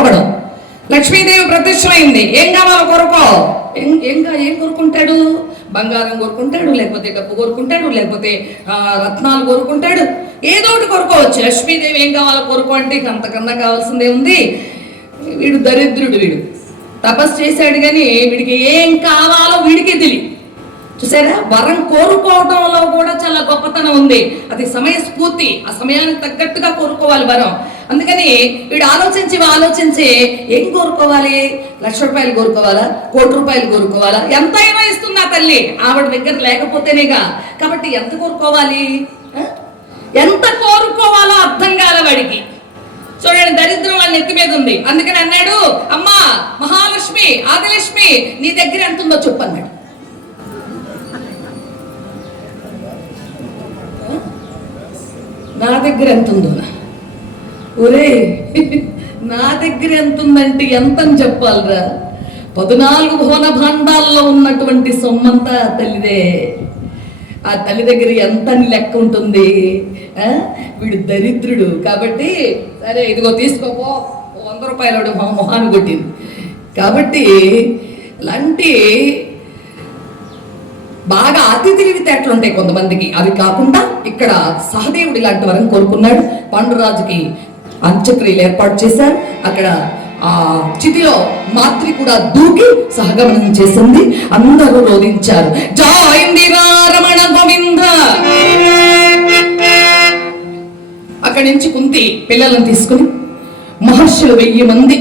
ఒకడు. లక్ష్మీదేవి ప్రత్యక్షమైంది. ఏం కావాలో కొరుకో. ఏం కోరుకుంటాడు? బంగారం కోరుకుంటాడు, లేకపోతే డబ్బు కోరుకుంటాడు, లేకపోతే రత్నాలు కోరుకుంటాడు, ఏదో ఒకటి కోరుకోవచ్చు. లక్ష్మీదేవి ఏం కావాలో కోరుకో అంటే అంతకన్నా కావాల్సిందే ఉంది. వీడు దరిద్రుడు, వీడు తపస్సు చేశాడు కానీ వీడికి ఏం కావాలో వీడికే తెలియదు. చూసారా, వరం కోరుకోవడంలో కూడా చాలా గొప్పతనం ఉంది. అది సమయస్ఫూర్తి, ఆ సమయానికి తగ్గట్టుగా కోరుకోవాలి వరం. అందుకని వీడు ఆలోచించి ఏం కోరుకోవాలి? 1,00,000 రూపాయలు కోరుకోవాలా, 1,00,00,000 రూపాయలు కోరుకోవాలా? ఎంతైనా ఇస్తున్నా తల్లి, ఆవిడ దగ్గర లేకపోతేనేగా. కాబట్టి ఎంత కోరుకోవాలి, ఎంత కోరుకోవాలో అర్థం కాల వాడికి. చూడండి, దరిద్రం వాళ్ళ నెత్తి మీద ఉంది. అందుకని అన్నాడు, అమ్మా మహాలక్ష్మి, ఆదిలక్ష్మి, నీ దగ్గర ఎంత ఉందో చెప్పు అన్నాడు. నా దగ్గర ఎంత ఉందో? ఒరే, నా దగ్గర ఎంత ఉందంటే ఎంతని చెప్పాలరా? 14 భువన భాండాల్లో ఉన్నటువంటి సొమ్మంతా తల్లిదే. ఆ తల్లి దగ్గర ఎంతని లెక్క ఉంటుంది? వీడు దరిద్రుడు కాబట్టి సరే ఇదిగో తీసుకోపో, 100 రూపాయలు మా మొహాన్ని కొట్టింది. కాబట్టి ఇలాంటి బాగా అతి తెలివితేటలు ఉంటాయి కొంతమందికి. అవి కాకుండా ఇక్కడ సహదేవుడు ఇలాంటి వరం కోరుకున్నాడు. పాండురాజుకి అంత్యక్రియలు ఏర్పాటు చేశారు. అక్కడ ఆ చితిలో మాతృ కూడా దూకి సహగమనం చేసింది. అందరూ రోధించారు, జయిందిరా రమణ గోవింద. అక్కడి నుంచి కుంతి పిల్లలను తీసుకుని మహర్షులు 1000 మంది,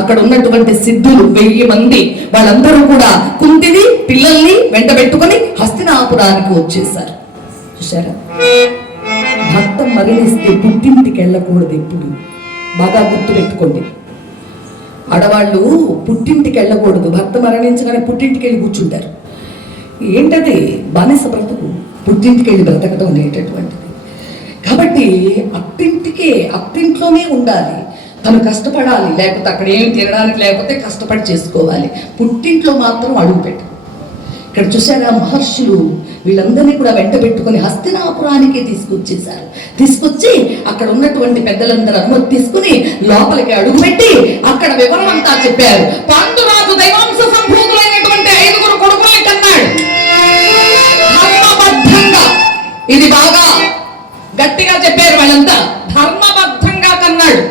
అక్కడ ఉన్నటువంటి సిద్ధులు 1000 మంది, వాళ్ళందరూ కూడా కుంతిని పిల్లల్ని వెంట పెట్టుకుని హస్తినాపురానికి వచ్చేసారు. చూసారా, భర్త మరణిస్తే పుట్టింటికి వెళ్ళకూడదు. ఎప్పుడు బాగా గుర్తు పెట్టుకోండి, ఆడవాళ్ళు పుట్టింటికి వెళ్ళకూడదు. భర్త మరణించగానే పుట్టింటికి వెళ్ళి కూర్చుంటారు. ఏంటది? బానిస బ్రతుకు. పుట్టింటికి వెళ్ళి బ్రతకడం అనేటటువంటిది. కాబట్టి అత్తింట్లోనే ఉండాలి. తను కష్టపడాలి, లేకపోతే అక్కడ ఏమి తినడానికి లేకపోతే కష్టపడి చేసుకోవాలి. పుట్టింట్లో మాత్రం అడుగుపెట్టు. ఇక్కడ చూసారా, మహర్షులు వీళ్ళందరినీ కూడా వెంట పెట్టుకుని హస్తినాపురానికి తీసుకొచ్చేసారు. తీసుకొచ్చి అక్కడ ఉన్నటువంటి పెద్దలందరూ అనుమతి తీసుకుని లోపలికి అడుగుపెట్టి అక్కడ వివరం అంతా చెప్పారు. పాండురాజు దైవాంశ సంభూతులైనటువంటి 5 కొడుకుల్ని కన్నాడు. ధర్మబద్ధంగా, ఇది బాగా గట్టిగా చెప్పారు వాళ్ళంతా, ధర్మబద్ధంగా కన్నాడు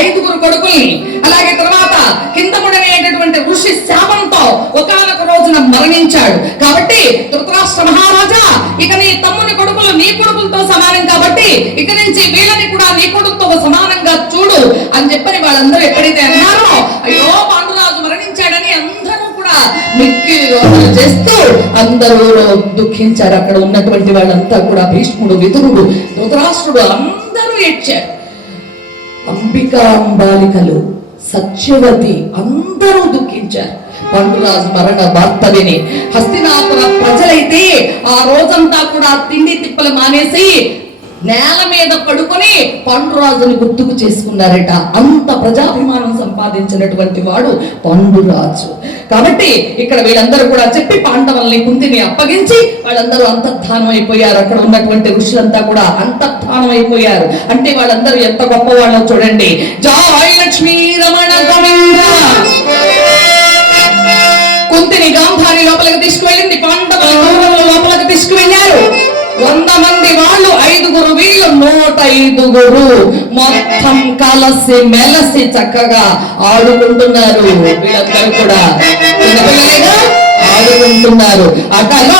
5 కొడుకుల్ని. అలాగే తర్వాత కిందముడనేటటువంటి ఋషి శాపంతో ఒకానొక రోజున మరణించాడు. కాబట్టి ధృతరాష్ట్ర మహారాజా, ఇక నీ తమ్ముని కొడుకులు నీ కొడుకులతో సమానం కాబట్టి ఇక నుంచి వీళ్ళని కూడా నీ కొడుకుతో సమానంగా చూడు అని చెప్పని వాళ్ళందరూ ఎక్కడైతే అన్నారో, అయ్యో పాండురాజు మరణించాడని అందరూ కూడా మిక్కిలి రోదన చేస్తూ అందరూ దుఃఖించారు. అక్కడ ఉన్నటువంటి వాళ్ళంతా కూడా భీష్ముడు, విదురుడు, ధృతరాష్ట్రుడు అందరూ ఏడ్చారు. అంబికా బాలికలు, సత్యవతి అందరూ దుఃఖించారు పాండురాజు మరణ వార్త విని. హస్తినాపుర ప్రజలైతే ఆ రోజంతా కూడా తిండి తిప్పలు మానేసి నేల మీద పడుకొని పాండురాజుని గుర్తుకు చేసుకున్నారట. అంత ప్రజాభిమానం సంపాదించినటువంటి వాడు పాండురాజు. కాబట్టి ఇక్కడ వీళ్ళందరూ కూడా చెప్పి పాండవుల్ని కుంతిని అప్పగించి వాళ్ళందరూ అంతర్ధానం అయిపోయారు. అక్కడ ఉన్నటువంటి ఋషులంతా కూడా అంతర్ధానం అయిపోయారు. అంటే వాళ్ళందరూ ఎంత గొప్ప వాళ్ళో చూడండి. జయ లక్ష్మీ రమణ గోవింద. కుంతిని గాంధారి లోపలికి తీసుకువెళ్ళింది, పాండవులు లోపలికి తీసుకువెళ్ళారు. 100 మంది వాళ్ళు, 5 వీళ్ళు, 105 మొత్తం కలసి మెలసి చక్కగా ఆడుకుంటున్నారు. వీళ్ళందరూ కూడా చిన్నపిల్లలేగా ఆడుకుంటున్నారు. అటగా